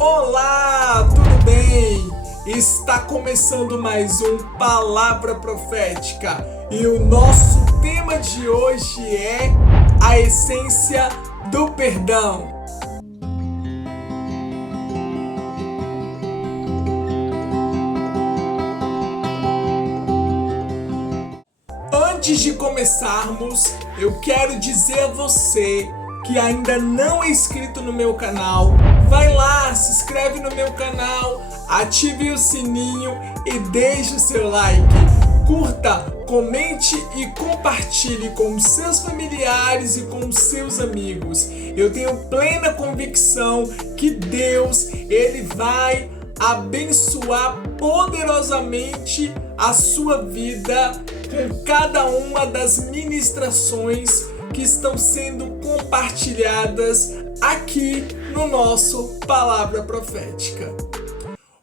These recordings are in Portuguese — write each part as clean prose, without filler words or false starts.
Olá, tudo bem? Está começando mais um Palavra Profética e o nosso tema de hoje é a essência do perdão. Antes de começarmos, eu quero dizer a você que ainda não é inscrito no meu canal, vai lá, se inscreve no meu canal, ative o sininho e deixe o seu like. Curta, comente e compartilhe com os seus familiares e com os seus amigos. Eu tenho plena convicção que Deus, Ele vai abençoar poderosamente a sua vida com cada uma das ministrações que estão sendo compartilhadas aqui no nosso Palavra Profética.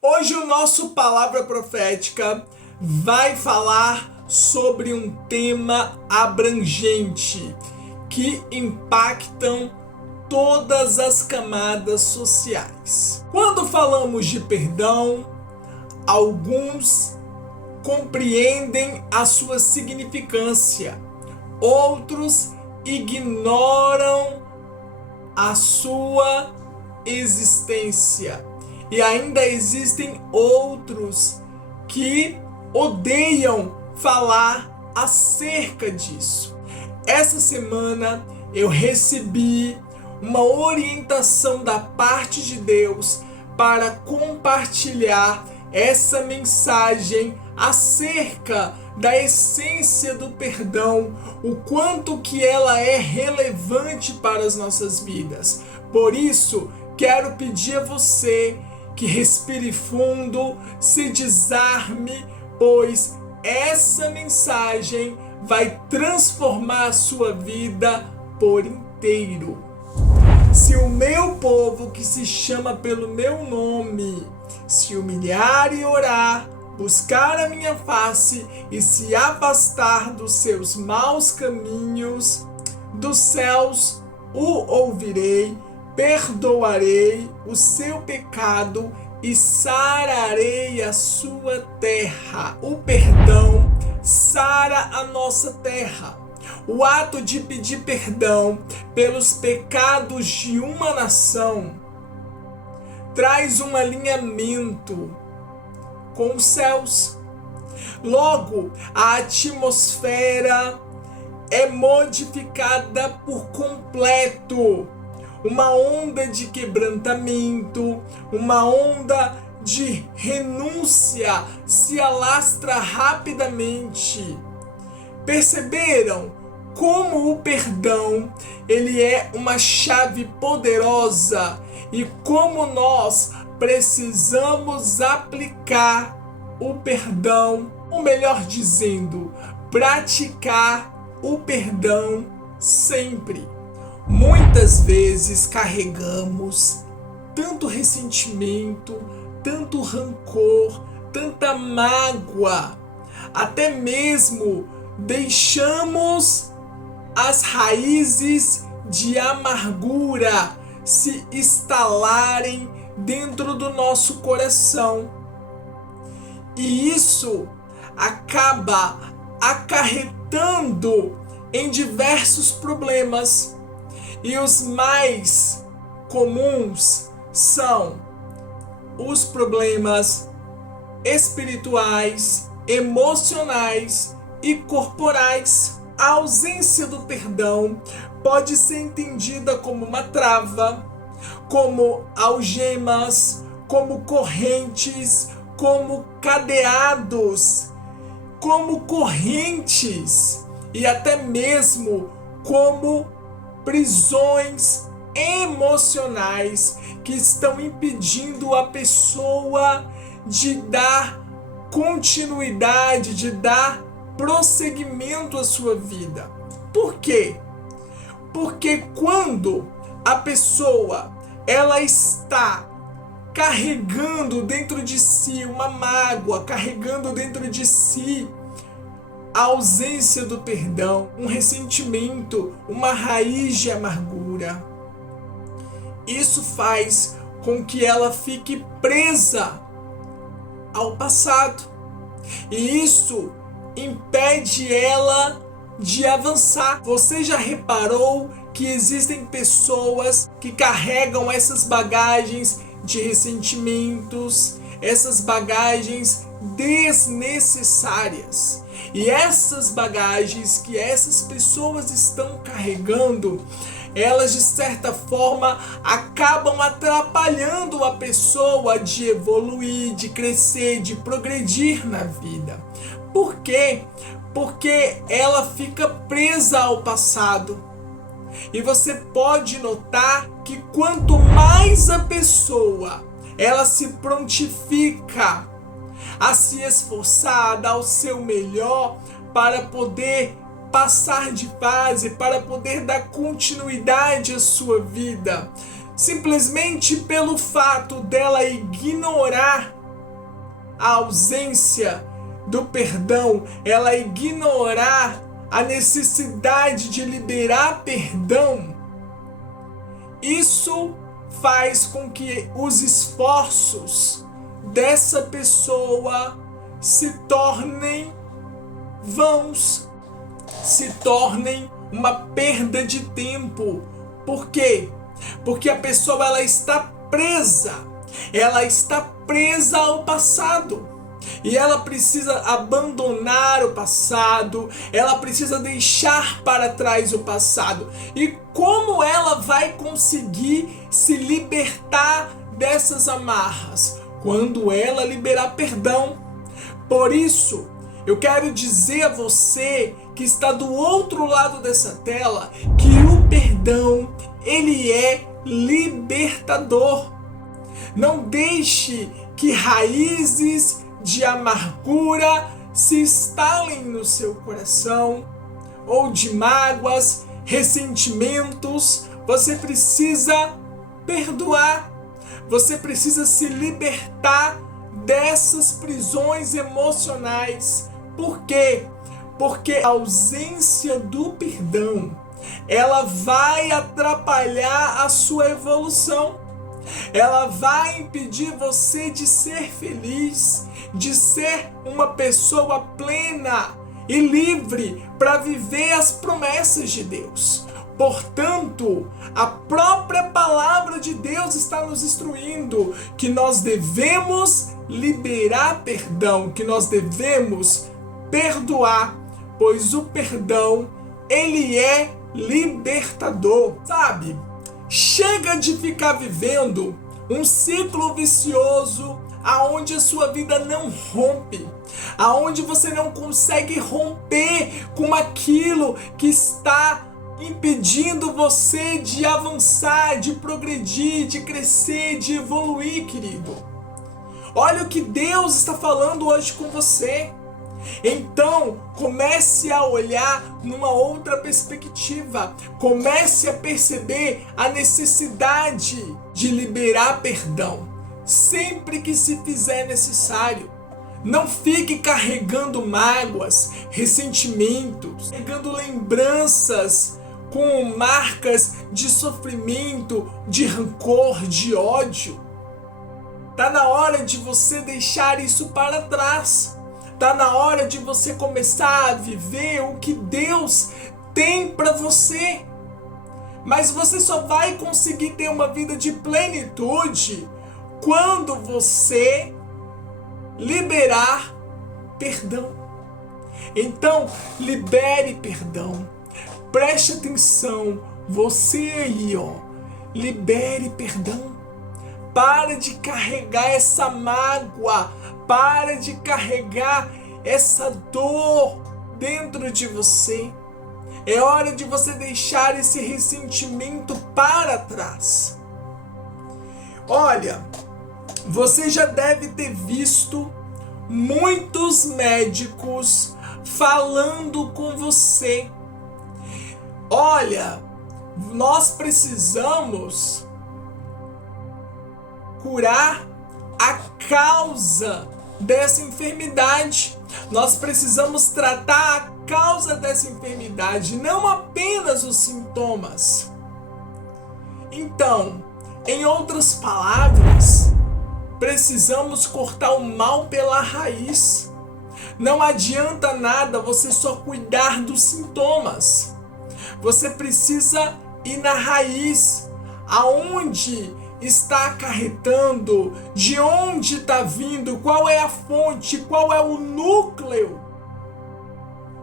Hoje o nosso Palavra Profética vai falar sobre um tema abrangente que impactam todas as camadas sociais. Quando falamos de perdão, alguns compreendem a sua significância, outros ignoram a sua existência e ainda existem outros que odeiam falar acerca disso. Essa semana eu recebi uma orientação da parte de Deus para compartilhar essa mensagem acerca da essência do perdão, o quanto que ela é relevante para as nossas vidas. Por isso, quero pedir a você que respire fundo, se desarme, pois essa mensagem vai transformar a sua vida por inteiro. Se o meu povo, que se chama pelo meu nome, se humilhar e orar, buscar a minha face e se afastar dos seus maus caminhos, dos céus o ouvirei, perdoarei o seu pecado e sararei a sua terra. O perdão sara a nossa terra. O ato de pedir perdão pelos pecados de uma nação traz um alinhamento com os céus. Logo, a atmosfera é modificada por completo. Uma onda de quebrantamento, uma onda de renúncia se alastra rapidamente. Perceberam como o perdão, ele é uma chave poderosa e como nós precisamos aplicar o perdão, ou melhor dizendo, praticar o perdão sempre. Muitas vezes carregamos tanto ressentimento, tanto rancor, tanta mágoa, até mesmo deixamos as raízes de amargura se instalarem dentro do nosso coração. E isso acaba acarretando em diversos problemas. E os mais comuns são os problemas espirituais, emocionais e corporais. A ausência do perdão pode ser entendida como uma trava, como algemas, como correntes, como cadeados, como correntes e até mesmo como prisões emocionais que estão impedindo a pessoa de dar continuidade, de dar prosseguimento à sua vida. Por quê? Porque quando a pessoa ela está carregando dentro de si uma mágoa, carregando dentro de si a ausência do perdão, um ressentimento, uma raiz de amargura, isso faz com que ela fique presa ao passado. E isso impede ela de avançar. Você já reparou que existem pessoas que carregam essas bagagens de ressentimentos, essas bagagens desnecessárias? E essas bagagens que essas pessoas estão carregando, elas de certa forma acabam atrapalhando a pessoa de evoluir, de crescer, de progredir na vida. Por quê? Porque ela fica presa ao passado. E você pode notar que quanto mais a pessoa ela se prontifica a se esforçar, a dar o seu melhor para poder passar de fase, para poder dar continuidade à sua vida, simplesmente pelo fato dela ignorar a ausência do perdão, ela ignorar a necessidade de liberar perdão, isso faz com que os esforços dessa pessoa se tornem vãos, se tornem uma perda de tempo. Por quê? Porque a pessoa ela está presa ao passado. E ela precisa abandonar o passado, ela precisa deixar para trás o passado. E como ela vai conseguir se libertar dessas amarras? Quando ela liberar perdão. Por isso, eu quero dizer a você que está do outro lado dessa tela que o perdão, ele é libertador. Não deixe que raízes de amargura se instalem no seu coração, ou de mágoas, ressentimentos. Você precisa perdoar, você precisa se libertar dessas prisões emocionais. Por quê? Porque a ausência do perdão, ela vai atrapalhar a sua evolução. Ela vai impedir você de ser feliz, de ser uma pessoa plena e livre para viver as promessas de Deus. Portanto, a própria palavra de Deus está nos instruindo que nós devemos liberar perdão, que nós devemos perdoar, pois o perdão, ele é libertador, sabe? Chega de ficar vivendo um ciclo vicioso aonde a sua vida não rompe, aonde você não consegue romper com aquilo que está impedindo você de avançar, de progredir, de crescer, de evoluir, querido. Olha o que Deus está falando hoje com você. Então, comece a olhar numa outra perspectiva. Comece a perceber a necessidade de liberar perdão sempre que se fizer necessário. Não fique carregando mágoas, ressentimentos, carregando lembranças com marcas de sofrimento, de rancor, de ódio. Tá na hora de você deixar isso para trás. Tá na hora de você começar a viver o que Deus tem para você. Mas você só vai conseguir ter uma vida de plenitude quando você liberar perdão. Então, libere perdão. Preste atenção, você aí, libere perdão. Para de carregar essa mágoa, para de carregar essa dor dentro de você. É hora de você deixar esse ressentimento para trás. Olha, você já deve ter visto muitos médicos falando com você. Olha, nós precisamos curar a causa dessa enfermidade. Nós precisamos tratar a causa dessa enfermidade, não apenas os sintomas. Então, Em outras palavras, precisamos cortar o mal pela raiz. Não adianta nada você só cuidar dos sintomas. Você precisa ir na raiz, aonde está acarretando, de onde está vindo, qual é a fonte, qual é o núcleo.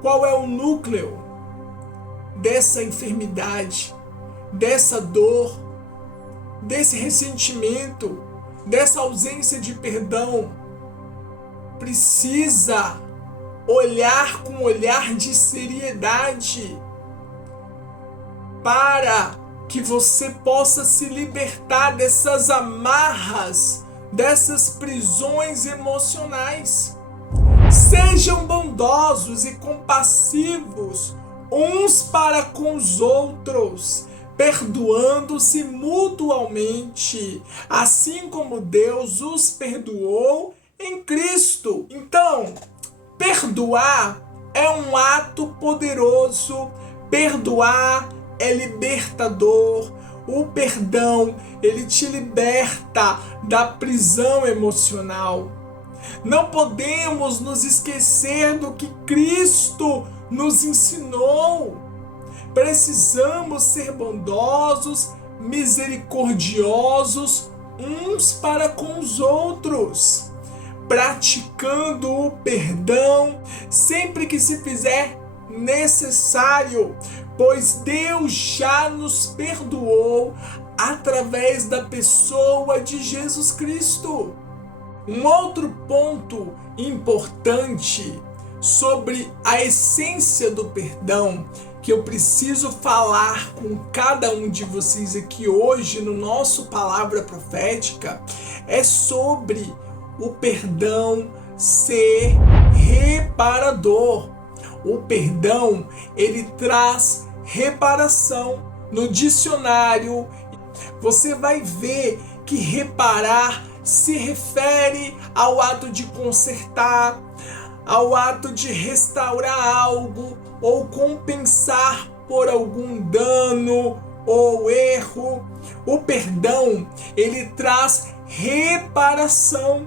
Qual é o núcleo dessa enfermidade, dessa dor, desse ressentimento, dessa ausência de perdão? Precisa olhar com um olhar de seriedade para que você possa se libertar dessas amarras, dessas prisões emocionais. Sejam bondosos e compassivos uns para com os outros, perdoando-se mutuamente, assim como Deus os perdoou em Cristo. Então, perdoar é um ato poderoso, perdoar é libertador. O perdão, ele te liberta da prisão emocional. Não podemos nos esquecer do que Cristo nos ensinou. Precisamos ser bondosos, misericordiosos uns para com os outros, praticando o perdão sempre que se fizer necessário, pois Deus já nos perdoou através da pessoa de Jesus Cristo. Um outro ponto importante sobre a essência do perdão que eu preciso falar com cada um de vocês aqui hoje no nosso Palavra Profética é sobre o perdão ser reparador. O perdão, ele traz reparação. No dicionário, você vai ver que reparar se refere ao ato de consertar, ao ato de restaurar algo ou compensar por algum dano ou erro. O perdão, ele traz reparação.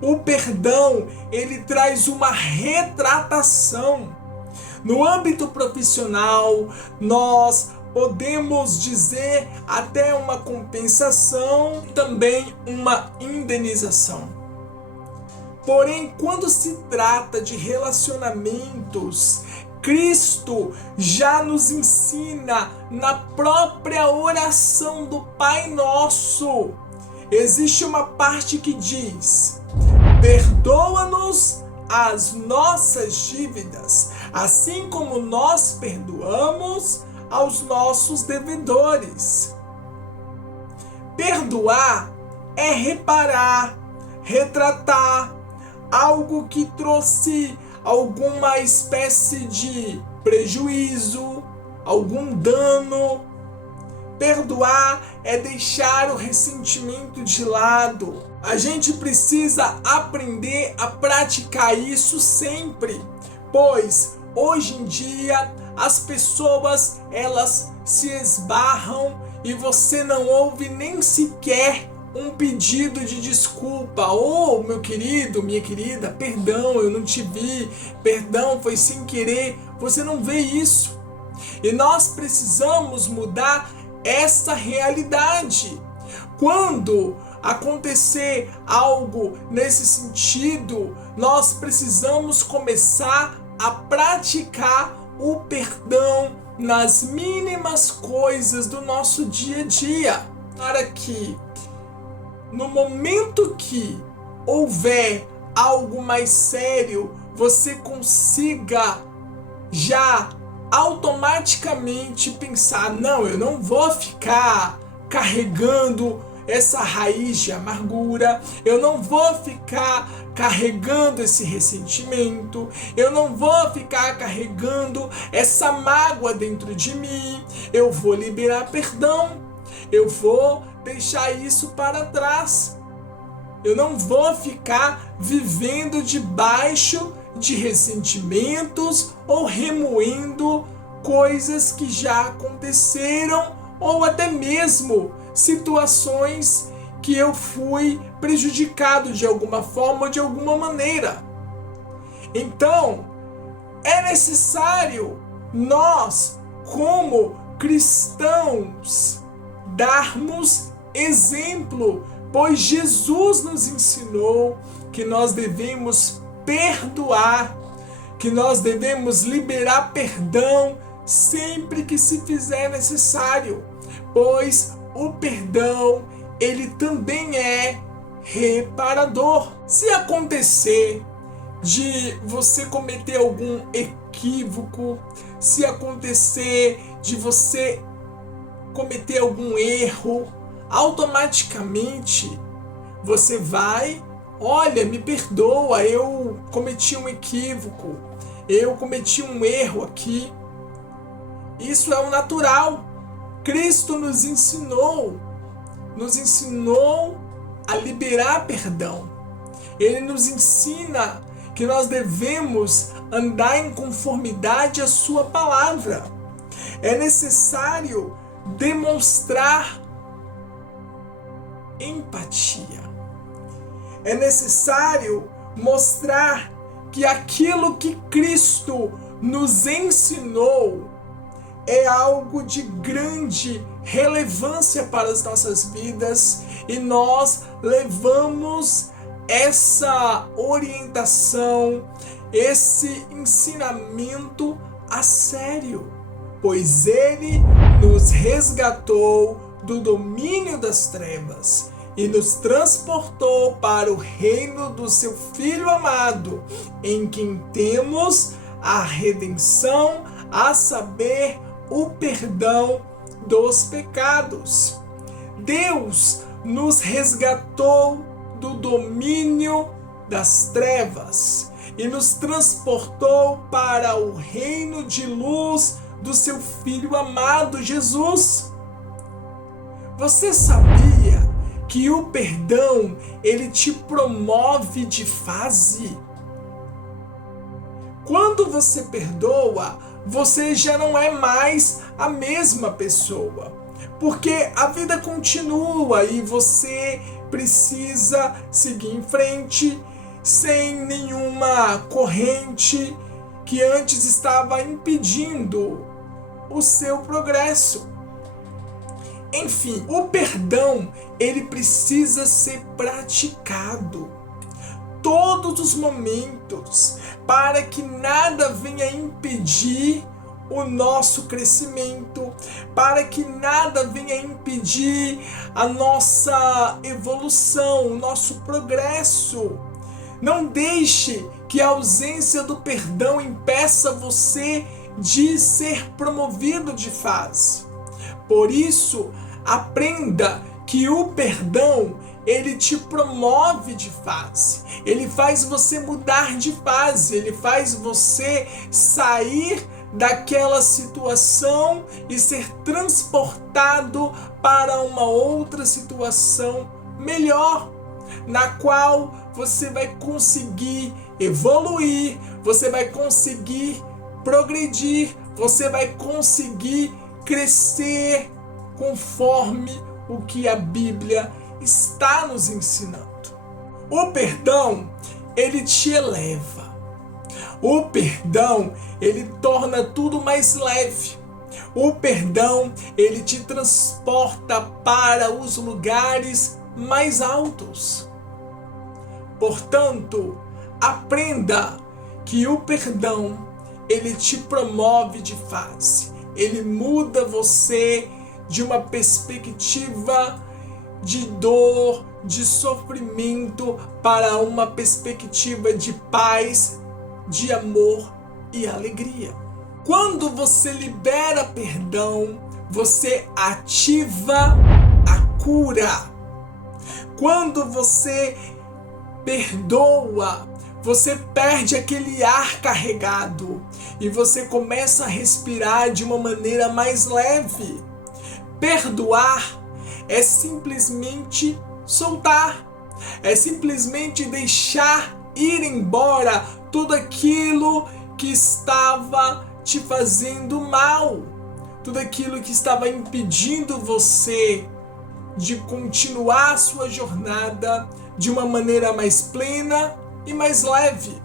O perdão, ele traz uma retratação. No âmbito profissional, nós podemos dizer até uma compensação, também uma indenização. Porém, quando se trata de relacionamentos, Cristo já nos ensina na própria oração do Pai Nosso. Existe uma parte que diz: perdoa-nos as nossas dívidas, assim como nós perdoamos aos nossos devedores. Perdoar é reparar, retratar algo que trouxe alguma espécie de prejuízo, algum dano. Perdoar é deixar o ressentimento de lado. A gente precisa aprender a praticar isso sempre, pois hoje em dia as pessoas, elas se esbarram e você não ouve nem sequer um pedido de desculpa. Oh, meu querido, minha querida, perdão, eu não te vi, perdão, foi sem querer. Você não vê isso. E nós precisamos mudar essa realidade. Quando acontecer algo nesse sentido, nós precisamos começar a praticar o perdão nas mínimas coisas do nosso dia a dia, para que no momento que houver algo mais sério, você consiga já automaticamente pensar: não, eu não vou ficar carregando essa raiz de amargura, eu não vou ficar carregando esse ressentimento, eu não vou ficar carregando essa mágoa dentro de mim, eu vou liberar perdão, eu vou deixar isso para trás, eu não vou ficar vivendo debaixo de ressentimentos ou remoendo coisas que já aconteceram ou até mesmo situações que eu fui prejudicado de alguma forma ou de alguma maneira. Então, é necessário nós, como cristãos, darmos exemplo, pois Jesus nos ensinou que nós devemos perdoar, que nós devemos liberar perdão sempre que se fizer necessário, pois o perdão, ele também é reparador. Se acontecer de você cometer algum equívoco, se acontecer de você cometer algum erro, automaticamente você vai, olha, me perdoa, eu cometi um equívoco, eu cometi um erro aqui. Isso é o natural. Cristo nos ensinou a liberar perdão. Ele nos ensina que nós devemos andar em conformidade à sua palavra. É necessário demonstrar empatia. É necessário mostrar que aquilo que Cristo nos ensinou é algo de grande relevância para as nossas vidas e nós levamos essa orientação, esse ensinamento a sério, pois Ele nos resgatou do domínio das trevas e nos transportou para o reino do seu Filho amado, em quem temos a redenção, a saber, o perdão dos pecados. Deus nos resgatou do domínio das trevas e nos transportou para o reino de luz do seu Filho amado Jesus. Você sabia que o perdão, ele te promove de fase? Quando você perdoa, você já não é mais a mesma pessoa, porque a vida continua e você precisa seguir em frente sem nenhuma corrente que antes estava impedindo o seu progresso. Enfim, o perdão, ele precisa ser praticado todos os momentos, para que nada venha impedir o nosso crescimento, para que nada venha impedir a nossa evolução, o nosso progresso. Não deixe que a ausência do perdão impeça você de ser promovido de fase. Por isso, aprenda que o perdão, ele te promove de fase, ele faz você mudar de fase, ele faz você sair daquela situação e ser transportado para uma outra situação melhor, na qual você vai conseguir evoluir, você vai conseguir progredir, você vai conseguir crescer conforme o que a Bíblia está nos ensinando. O perdão, ele te eleva. O perdão, ele torna tudo mais leve. O perdão, ele te transporta para os lugares mais altos. Portanto, aprenda que o perdão, ele te promove de fase. Ele muda você de uma perspectiva de dor, de sofrimento, para uma perspectiva de paz, de amor e alegria. Quando você libera perdão, você ativa a cura. Quando você perdoa, você perde aquele ar carregado e você começa a respirar de uma maneira mais leve. Perdoar é simplesmente soltar, é simplesmente deixar ir embora tudo aquilo que estava te fazendo mal, tudo aquilo que estava impedindo você de continuar a sua jornada de uma maneira mais plena e mais leve.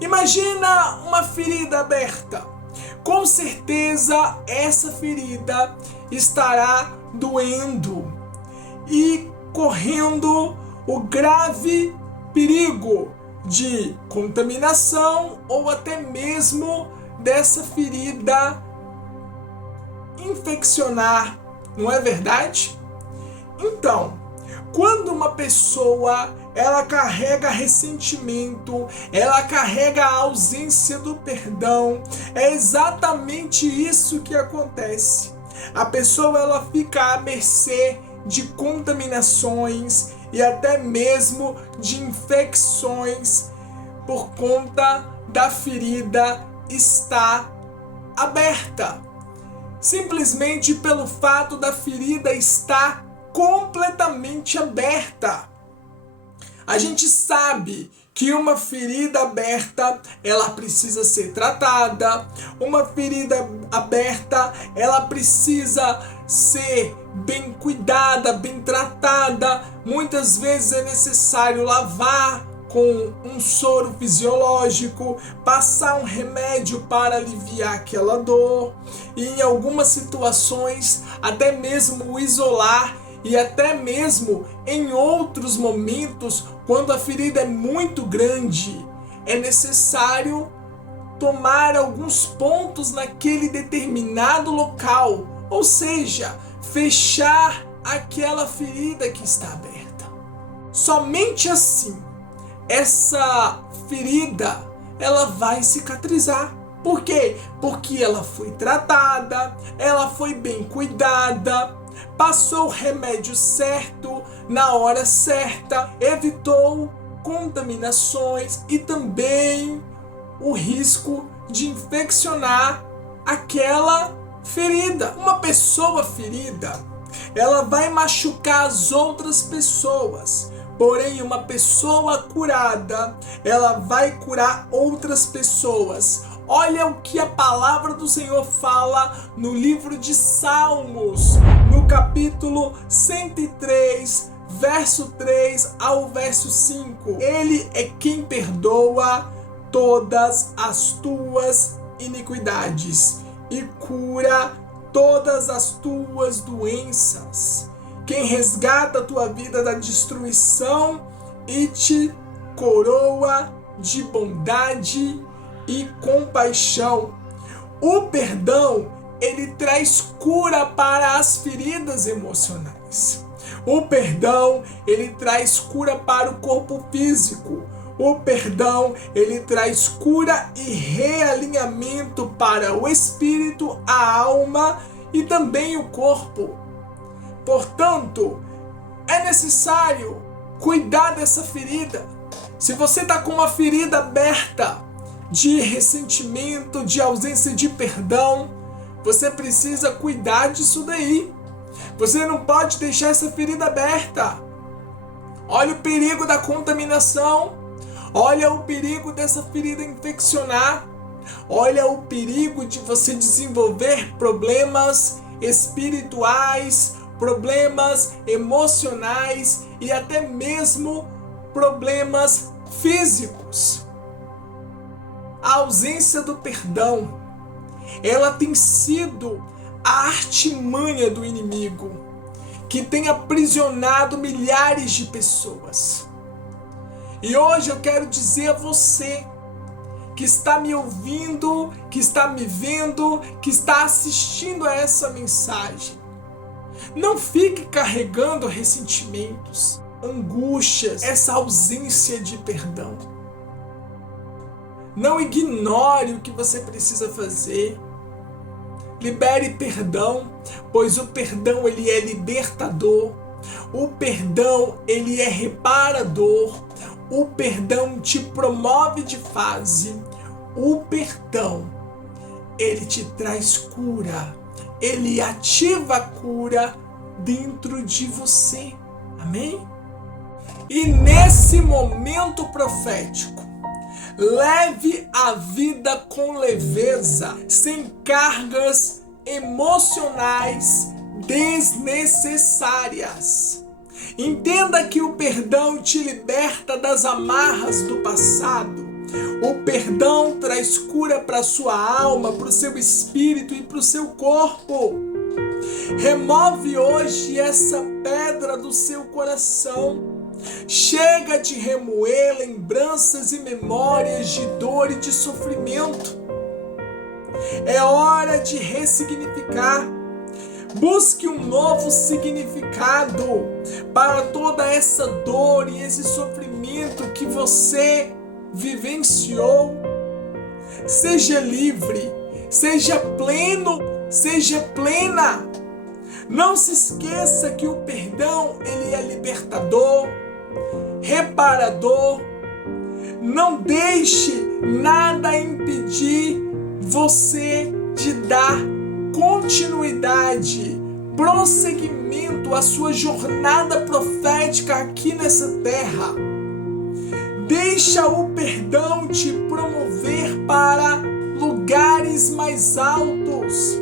Imagina uma ferida aberta. Com certeza essa ferida estará doendo e correndo o grave perigo de contaminação ou até mesmo dessa ferida infeccionar, não é verdade? Então, quando uma pessoa ela carrega ressentimento, ela carrega a ausência do perdão, é exatamente isso que acontece. A pessoa ela fica à mercê de contaminações e até mesmo de infecções por conta da ferida estar aberta. Simplesmente pelo fato da ferida estar completamente aberta. A gente sabe que uma ferida aberta, ela precisa ser tratada. Uma ferida aberta, ela precisa ser bem cuidada, bem tratada. Muitas vezes é necessário lavar com um soro fisiológico, passar um remédio para aliviar aquela dor. E em algumas situações, até mesmo isolar. E até mesmo em outros momentos, quando a ferida é muito grande, é necessário tomar alguns pontos naquele determinado local, ou seja, fechar aquela ferida que está aberta. Somente assim, essa ferida ela vai cicatrizar. Por quê? Porque ela foi tratada, ela foi bem cuidada, passou o remédio certo, na hora certa, evitou contaminações e também o risco de infeccionar aquela ferida. Uma pessoa ferida, ela vai machucar as outras pessoas. Porém, uma pessoa curada, ela vai curar outras pessoas. Olha o que a palavra do Senhor fala no livro de Salmos, no capítulo 103, verso 3 ao verso 5. Ele é quem perdoa todas as tuas iniquidades e cura todas as tuas doenças. Quem resgata a tua vida da destruição e te coroa de bondade e compaixão. O perdão, ele traz cura para as feridas emocionais. O perdão, ele traz cura para o corpo físico. O perdão, ele traz cura e realinhamento para o espírito, a alma e também o corpo. Portanto, é necessário cuidar dessa ferida. Se você está com uma ferida aberta de ressentimento, de ausência de perdão, você precisa cuidar disso daí. Você não pode deixar essa ferida aberta. Olha o perigo da contaminação. Olha o perigo dessa ferida infeccionar. Olha o perigo de você desenvolver problemas espirituais, problemas emocionais e até mesmo problemas físicos. A ausência do perdão, ela tem sido a artimanha do inimigo, que tem aprisionado milhares de pessoas. E hoje eu quero dizer a você que está me ouvindo, que está me vendo, que está assistindo a essa mensagem: não fique carregando ressentimentos, angústias, essa ausência de perdão. Não ignore o que você precisa fazer. Libere perdão, pois o perdão ele é libertador. O perdão ele é reparador. O perdão te promove de fase. O perdão ele te traz cura. Ele ativa a cura dentro de você. Amém? E nesse momento profético, leve a vida com leveza, sem cargas emocionais desnecessárias. Entenda que o perdão te liberta das amarras do passado. O perdão traz cura para sua alma, para o seu espírito e para o seu corpo. Remove hoje essa pedra do seu coração. Chega de remoer lembranças e memórias de dor e de sofrimento. É hora de ressignificar. Busque um novo significado para toda essa dor e esse sofrimento que você vivenciou. Seja livre, seja pleno, seja plena. Não se esqueça que o perdão, ele é libertador, reparador. Não deixe nada impedir você de dar continuidade, prosseguimento à sua jornada profética aqui nessa terra. Deixa o perdão te promover para lugares mais altos.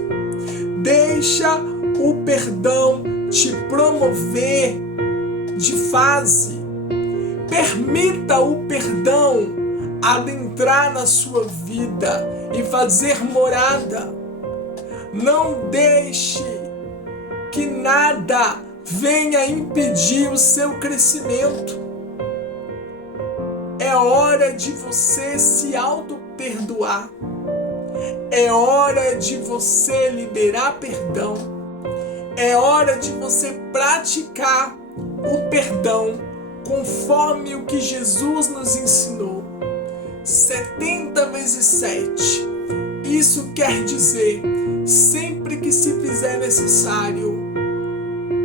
Deixa o perdão te promover de fase. Permita o perdão adentrar na sua vida e fazer morada. Não deixe que nada venha impedir o seu crescimento. É hora de você se auto-perdoar. É hora de você liberar perdão. É hora de você praticar o perdão conforme o que Jesus nos ensinou. 70 vezes 7. Isso quer dizer, sempre que se fizer necessário,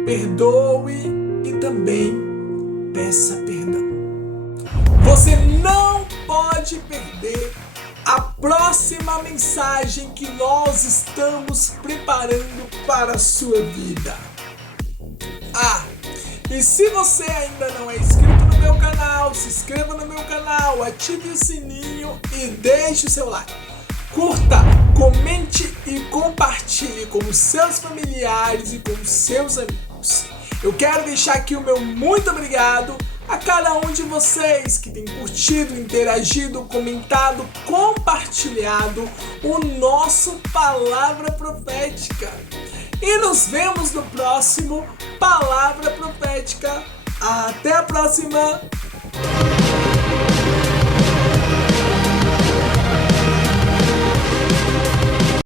perdoe e também peça perdão. Você não pode perder a próxima mensagem que nós estamos preparando para a sua vida. E se você ainda não é inscrito no meu canal, se inscreva no meu canal, ative o sininho e deixe o seu like. Curta, comente e compartilhe com os seus familiares e com os seus amigos. Eu quero deixar aqui o meu muito obrigado a cada um de vocês que tem curtido, interagido, comentado, compartilhado o nosso Palavra Profética. E nos vemos no próximo Palavra Profética. Até a próxima!